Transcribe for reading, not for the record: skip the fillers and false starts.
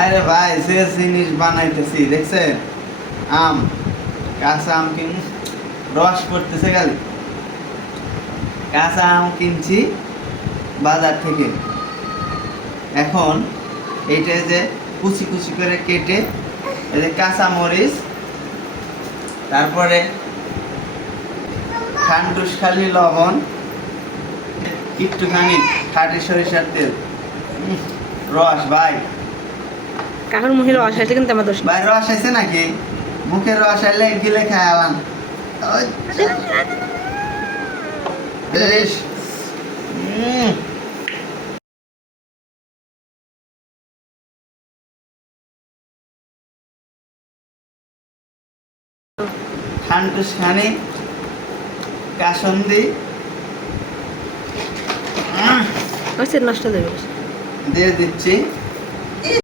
আরে ভাই যে জিনিস বানাইতেছি দেখছেন, আম, কাঁচা আম রস পড়তেছে খালি। কাঁচা আম কিনছি বাজার থেকে। এখন এইটা যে কুচি কুচি করে কেটে এই যে কাঁচা মরিচ, তারপরে খান্ডুসখালি লবণ, একটুখানি খাঁটি সরিষার তেল, রস ভাই। কাকুর মুখের রস আসলে কিন্তু আমার দোষ নেই। ভাই রস আছে নাকি? মুখের রস আইলে গিলে খাওয়ালাম। খান্ডুসখানি কাসন্দি নষ্ট দেবে দিয়ে দিচ্ছি।